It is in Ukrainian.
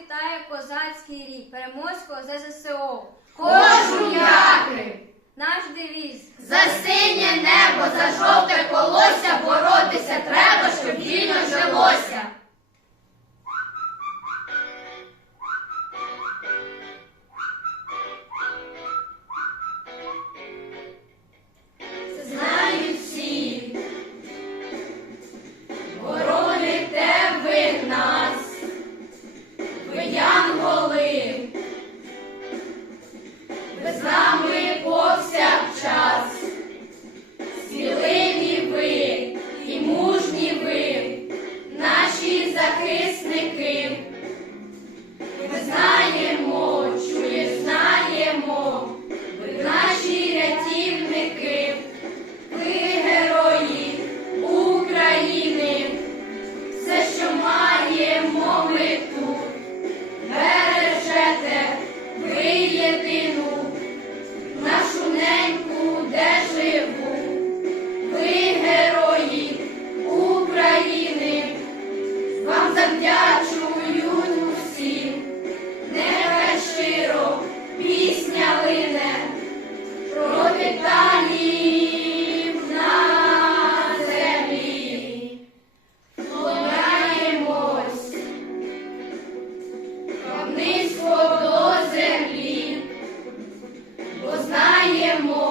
Вітає козацький рік Переможського ЗССО. Кожум'яки! Наш девіз За синє небо, за жовте am more.